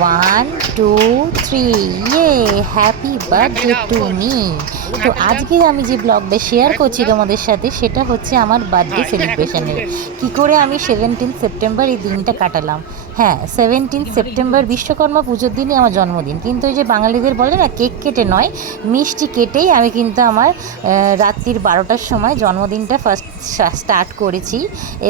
One two three, ইয়ে happy birthday to me. তো আজকে আমি যে ব্লগটা শেয়ার করছি তোমাদের সাথে সেটা হচ্ছে আমার বার্থডে সেলিব্রেশনের। কি করে আমি 17 সেপ্টেম্বর এই দিনটা কাটালাম। হ্যাঁ, 17 সেপ্টেম্বর বিশ্বকর্মা পুজোর দিনই আমার জন্মদিন, কিন্তু ওই যে বাঙালিদের বলে না কেক কেটে নয়, মিষ্টি কেটেই আমি কিন্তু আমার রাত্রির 12টার সময় জন্মদিনটা ফার্স্ট স্টার্ট করেছি।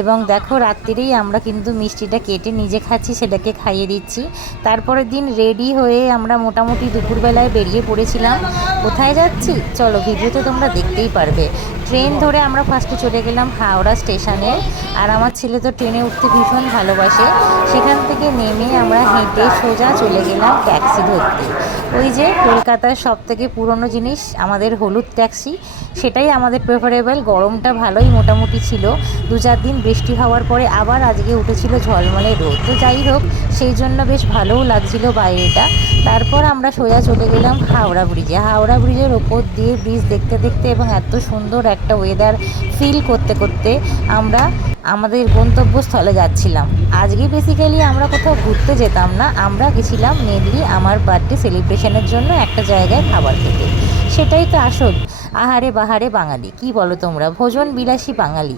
এবং দেখো রাত্রিরেই আমরা কিন্তু মিষ্টিটা কেটে নিজে খাচ্ছি, সেটাকে খাইয়ে দিচ্ছি। তারপরের দিন রেডি হয়ে আমরা মোটামুটি দুপুরবেলায় বেরিয়ে পড়েছিলাম। কোথায় যাচ্ছি চলো ভিডিওতে তোমরা দেখতেই পারবে। ট্রেন ধরে আমরা ফার্স্টে চলে গেলাম হাওড়া স্টেশনে। আর আমার ছেলে তো ট্রেনে উঠতে ভীষণ ভালোবাসে। সেখান থেকে নেমে আমরা হেঁটে সোজা চলে গেলাম ট্যাক্সি ধরতে। ওই যে কলকাতার সবথেকে পুরনো জিনিস আমাদের হলুদ ট্যাক্সি, সেটাই আমাদের প্রেফারেবল। গরমটা ভালোই মোটামুটি ছিল, 2-4 দিন বৃষ্টি হওয়ার পরে আবার আজকে উঠেছিল ঝলমলে রোদ। তো যাই হোক, সেই জন্য বেশ ভালোও লাগছিল বাইরেটা। তারপর আমরা সোজা চলে গেলাম হাওড়া ব্রিজে। হাওড়া ব্রিজের ওপর দিয়ে ব্রিজ দেখতে দেখতে এবং এত সুন্দর একটা ওয়েদার ফিল করতে করতে আমরা আমাদের গন্তব্যস্থলে যাচ্ছিলাম। আজকে বেসিক্যালি আমরা কোথাও ঘুরতে যেতাম না, আমরা গেছিলাম মেনলি আমার বার্থডে সেলিব্রেশনের জন্য একটা জায়গায় খাবার খেতে। সেটাই তো আসল আহারে বাহারে বাঙালি, কি বলো তোমরা, ভোজন বিলাসী বাঙালি।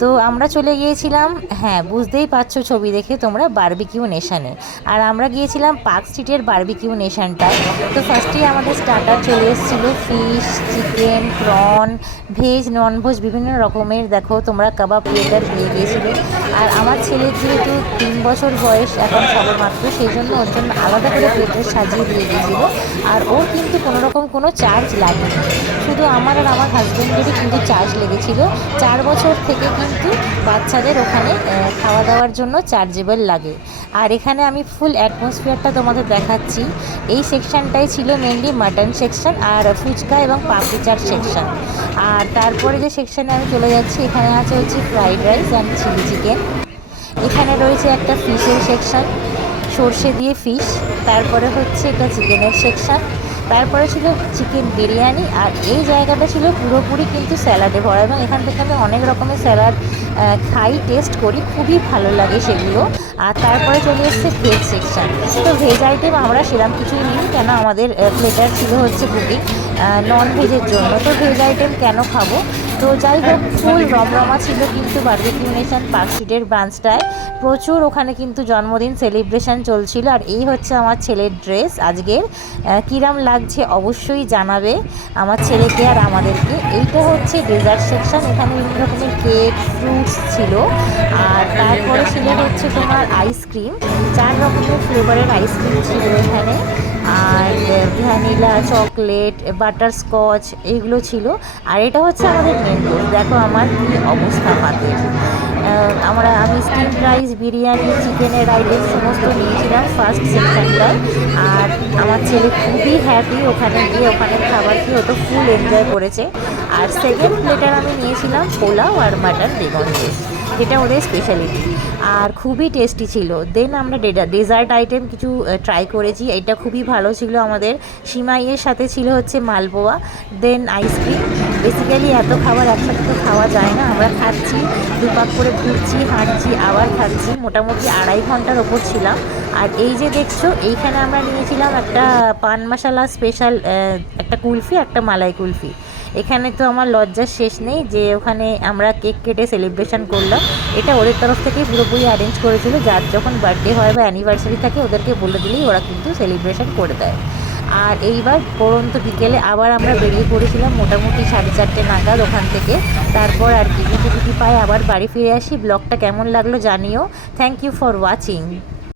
তো আমরা চলে গিয়েছিলাম, হ্যাঁ বুঝতেই পারছো ছবি দেখে তোমরা, বারবিকিউ নেশানে। আর আমরা গিয়েছিলাম পার্ক স্ট্রিটের বারবিকিউ নেশানটায়। তো ফার্স্টেই আমাদের স্টার্টার চলে এসেছিলো fish, chicken, prawn, veg, non veg বিভিন্ন রকমের। দেখো তোমরা কাবাব প্লেটার পেয়ে গিয়েছিলো। আর আমার ছেলের যেহেতু 3 বছর বয়স এখন সবেমাত্র, সেই জন্য ওর জন্য আলাদা করে প্লেটার সাজিয়ে দিয়ে গিয়েছিলো। আর ওর কিন্তু কোনোরকম কোনো চার্জ লাগেনি, শুধু আমার আর আমার হাজব্যান্ডেরই কিন্তু চার্জ লেগেছিল। 4 বছর থেকে কিন্তু বাচ্চাদের ওখানে খাওয়া দাওয়ার জন্য চার্জেবল লাগে। আর এখানে আমি ফুল অ্যাটমসফিয়ারটা তোমাদের দেখাচ্ছি। এই সেকশানটাই ছিল মেনলি মাটন সেকশন আর ফুচকা এবং পাপড়ি চাট সেকশন। আর তারপরে যে সেকশানে আমি চলে যাচ্ছি, এখানে আছে হচ্ছে fried rice and chilli chicken. এখানে রয়েছে একটা ফিশের সেকশন, সর্ষে দিয়ে ফিশ। তারপরে হচ্ছে এটা চিকেনের সেকশন। তারপরে ছিল চিকেন বিরিয়ানি। আর এই জায়গাটা ছিল পুরোপুরি কিন্তু স্যালাডে ভরা, এবং এখান থেকে আমি অনেক রকমের স্যালাড খাই, টেস্ট করি, খুবই ভালো লাগে সেগুলো। আর তারপরে চলে এসছে ভেজ সেকশান। তো ভেজ আইটেম আমরা সেরকম কিছুই নিই, কেন আমাদের প্লেটার ছিল হচ্ছে বুকিং নন ভেজের জন্য। তো ভেজ আইটেম কেন খাবো। তো যাই হোক, ফুল রমরমা ছিল কিন্তু বারবিকিউ নেশন পার্ক স্ট্রিটের ব্রাঞ্চটায়। প্রচুর ওখানে কিন্তু জন্মদিন সেলিব্রেশন চলছিল। আর এই হচ্ছে আমার ছেলের ড্রেস আজকের। কিরাম লাগছে অবশ্যই জানাবে আমার ছেলেকে আর আমাদেরকে। এইটা হচ্ছে ডেজার্ট সেকশন, এখানে বিভিন্ন রকমের কেক, ফ্রুটস ছিল। আর তারপরে ছিল হচ্ছে তোমার আইসক্রিম, 4 রকমের ফ্লেভারের আইসক্রিম ছিল এখানে। আর ভ্যানিলা, চকলেট, বাটারস্কচ এইগুলো ছিল। আর এটা হচ্ছে আমাদের মেন কোর্স। দেখো আমার কী অবস্থা হাতে। আমি স্টিম রাইস, বিরিয়ানি, চিকেনের আইটেম সমস্ত নিয়েছিলাম ফার্স্ট সেকশনটায়। আর আমার ছেলে খুবই হ্যাপি ওখানে গিয়ে, ওখানে খাবার খেয়ে ও তো ফুল এনজয় করেছে। আর সেকেন্ড প্লেটার আমি নিয়েছিলাম পোলাও আর মাটন বেগুন রাইস, যেটা ওদের স্পেশালিটি, আর খুবই টেস্টি ছিল। দেন আমরা ডেজার্ট আইটেম কিছু ট্রাই করেছি, এটা খুবই ভালো ছিল আমাদের। সিমাইয়ের সাথে ছিল হচ্ছে মালপোয়া, দেন আইসক্রিম। বেসিক্যালি এত খাবার একসাথে তো খাওয়া যায় না, আমরা খাচ্ছি, দুপাক করে ঘুরছি, হাঁটছি, আবার খাচ্ছি, মোটামুটি 2.5 ঘন্টার ওপর ছিলাম। আর এই যে দেখছো, এইখানে আমরা নিয়েছিলাম একটা পান মশালা স্পেশাল একটা কুলফি, একটা মালাই কুলফি। এখানে তো আমার লজ্জার শেষ নেই যে ওখানে আমরা কেক কেটে সেলিব্রেশন করলাম। এটা ওদের তরফ থেকেই পুরোপুরি অ্যারেঞ্জ করেছিল, যার যখন বার্থডে হয় বা অ্যানিভার্সারি থাকে ওদেরকে বলে দিলেই ওরা কিন্তু সেলিব্রেশন করে দেয়। আর এইবার পরন্ত বিকেলে আবার আমরা বেরিয়ে পড়েছিলাম মোটামুটি 4:30 নাগাদ ওখান থেকে। তারপর আর কি ছুটি পাই আবার বাড়ি ফিরে আসি। ব্লগটা কেমন লাগলো জানিও। Thank you for watching.